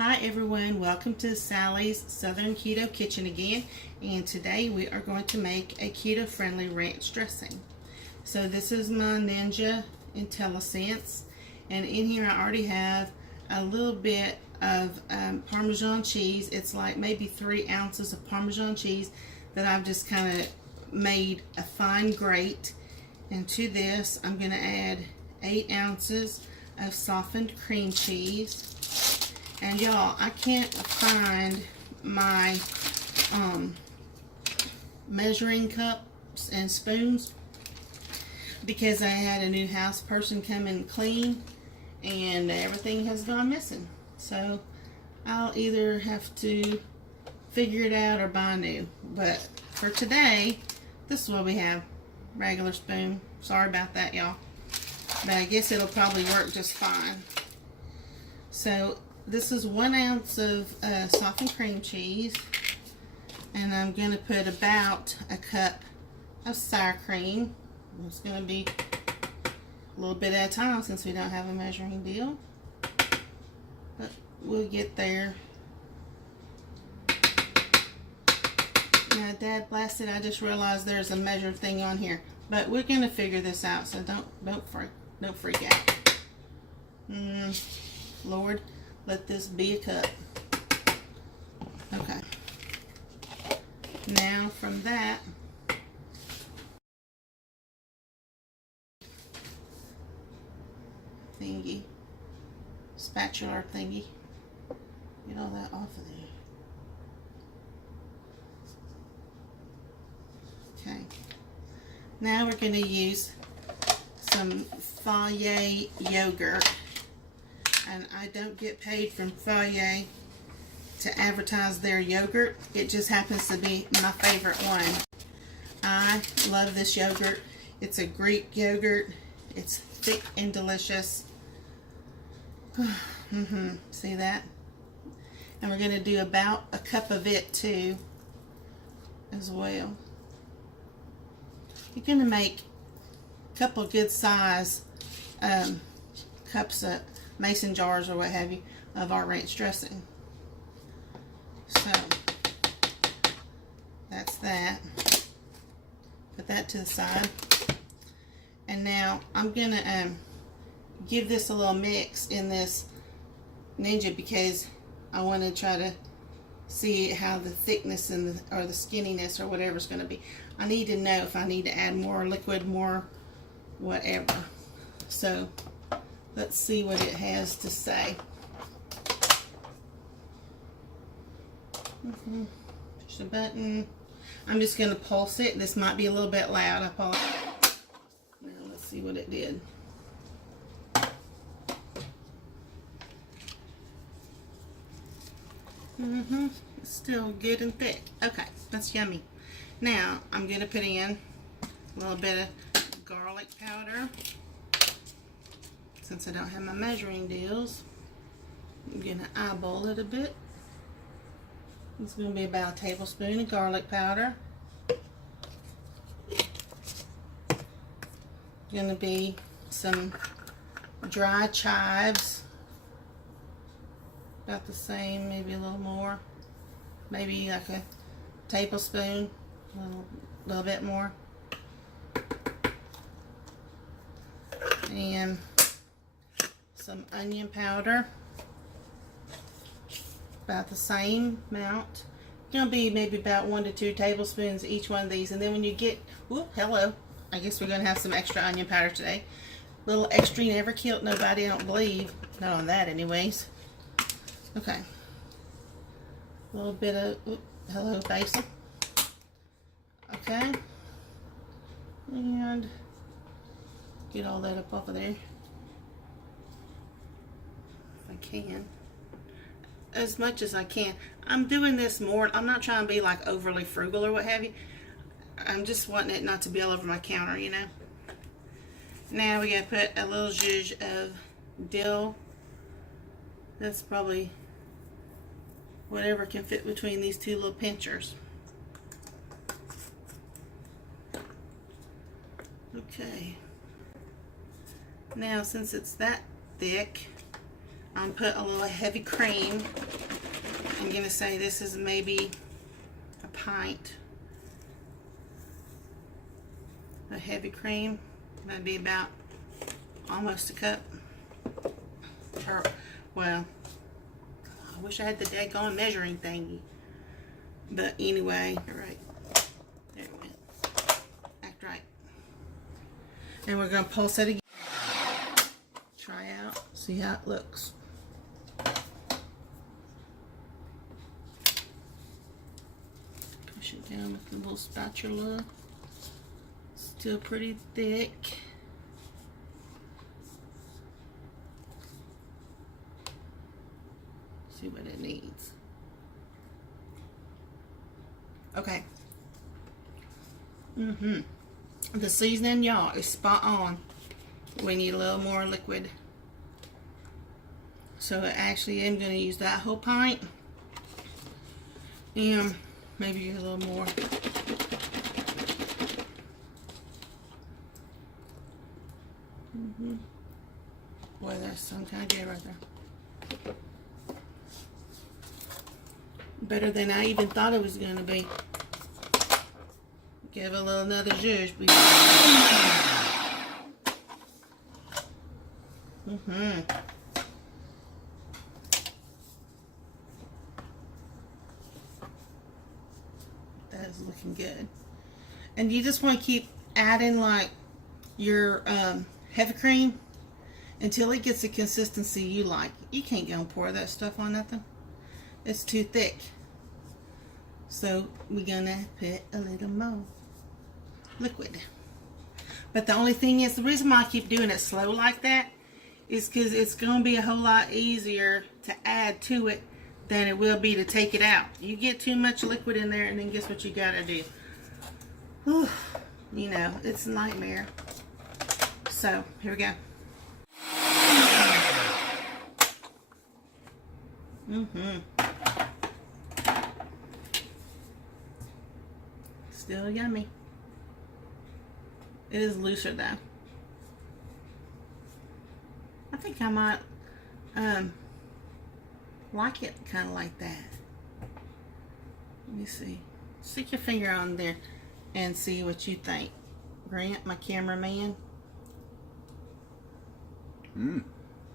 Hi everyone, welcome to Sally's Southern Keto Kitchen again, and today we are going to make a keto friendly ranch dressing. So this is my Ninja IntelliSense, and in here I already have a little bit of Parmesan cheese. It's like maybe 3 ounces of Parmesan cheese that I've just kind of made a fine grate, and to this I'm going to add 8 ounces of softened cream cheese. And y'all, I can't find my measuring cups and spoons because I had a new house person come and clean and everything has gone missing. So I'll either have to figure it out or buy new. But for today, this is what we have. Regular spoon. Sorry about that, y'all. But I guess it'll probably work just fine. So this is 1 ounce of softened cream cheese, and I'm going to put about a cup of sour cream. It's going to be a little bit at a time since we don't have a measuring deal, but we'll get there. Now, Dad blasted, I just realized there's a measure thing on here, but we're going to figure this out, so don't freak out. Lord, let this be a cup. Okay. Now from that, thingy, spatula thingy, get all that off of there. Okay. Now we're going to use some Fage yogurt. And I don't get paid from Sallye to advertise their yogurt. It just happens to be my favorite one. I love this yogurt. It's a Greek yogurt. It's thick and delicious. See that? And we're going to do about a cup of it too as well. You're going to make a couple good size cups of mason jars or what have you of our ranch dressing. So that's that. Put that to the side. And now I'm gonna give this a little mix in this Ninja because I want to try to see how the thickness and or the skinniness or whatever is going to be. I need to know if I need to add more liquid, more whatever. So let's see what it has to say. Push the button. I'm just going to pulse it. This might be a little bit loud. I apologize. Now let's see what it did. It's still good and thick. Okay, that's yummy. Now I'm going to put in a little bit of garlic powder. Since I don't have my measuring deals, I'm going to eyeball it a bit. It's going to be about a tablespoon of garlic powder. Going to be some dry chives. About the same, maybe a little more. Maybe like a tablespoon, a little bit more. And some onion powder, about the same amount. Gonna be maybe about 1 to 2 tablespoons each one of these. And then when you get, hello, I guess we're gonna have some extra onion powder today. A little extra never killed nobody, I don't believe. Not on that anyways. Okay. A little bit of, hello, basil. Okay. And get all that up off of there. I can, as much as I can. I'm doing this more, I'm not trying to be like overly frugal or what have you. I'm just wanting it not to be all over my counter, you know. Now we gotta put a little zhuzh of dill. That's probably whatever can fit between these 2 little pinchers. Okay. Now since it's that thick, I'm put a little heavy cream I'm gonna say this is maybe a pint of heavy cream. That'd be about almost a cup. Or, well, I wish I had the daggone measuring thingy. But anyway, all right. There it went. Act right. And we're gonna pulse it again. Try out, see how it looks. Push it down with a little spatula. Still pretty thick. See what it needs. Okay. The seasoning, y'all, is spot on. We need a little more liquid. So actually I'm going to use that whole pint. And maybe a little more. Boy, there's some kind of good right there. Better than I even thought it was going to be. Give it a little another zhuzh. That is looking good. And you just want to keep adding like your heavy cream until it gets the consistency you like. You can't go and pour that stuff on nothing. It's too thick. So we're gonna put a little more liquid. But the only thing is, the reason why I keep doing it slow like that is because it's gonna be a whole lot easier to add to it than it will be to take it out. You get too much liquid in there and then guess what you gotta do? Whew, you know, it's a nightmare. So here we go. Still yummy. It is looser though. I think I might like it kind of like that. Let me see. Stick your finger on there and see what you think. Grant, my cameraman.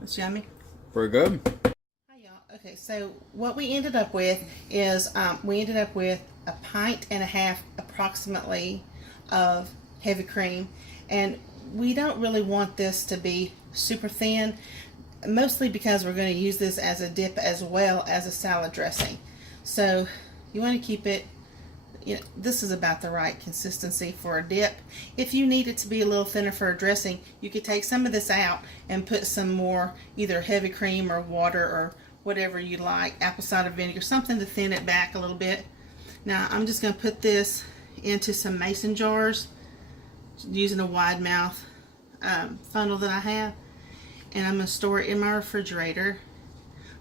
It's yummy. Pretty good. Hi y'all. Okay, so what we ended up with is we ended up with a pint and a half approximately of heavy cream, and we don't really want this to be super thin, mostly because we're going to use this as a dip as well as a salad dressing. So you want to keep it, you know, this is about the right consistency for a dip. If you need it to be a little thinner for a dressing, you could take some of this out and put some more either heavy cream or water or whatever you like, apple cider vinegar, something to thin it back a little bit. Now I'm just going to put this into some mason jars using a wide mouth funnel that I have, and I'm going to store it in my refrigerator.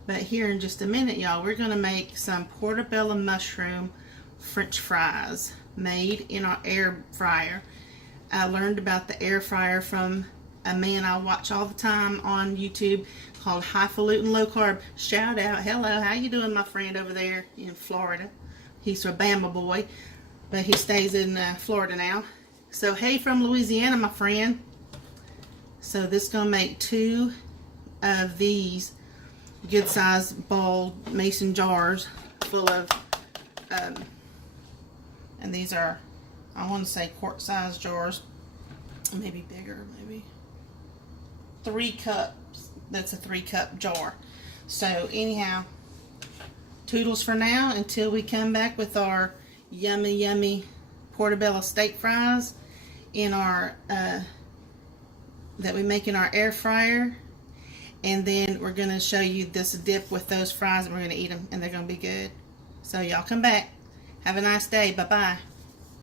But here in just a minute, y'all, we're going to make some portobello mushroom French fries made in our air fryer. I learned about the air fryer from a man I watch all the time on YouTube called Highfalutin Low Carb. Shout out, hello, how you doing, my friend over there in Florida? He's a Bama boy, but he stays in Florida now. So hey from Louisiana, my friend. So this is gonna make 2 of these good sized bowl mason jars full of and these are, I want to say, quart size jars, maybe bigger, maybe 3 cups. That's a 3-cup jar. So anyhow, toodles for now until we come back with our yummy portobello steak fries in our that we make in our air fryer. And then we're going to show you this dip with those fries, and we're going to eat them, and they're going to be good. So y'all come back. Have a nice day. Bye-bye.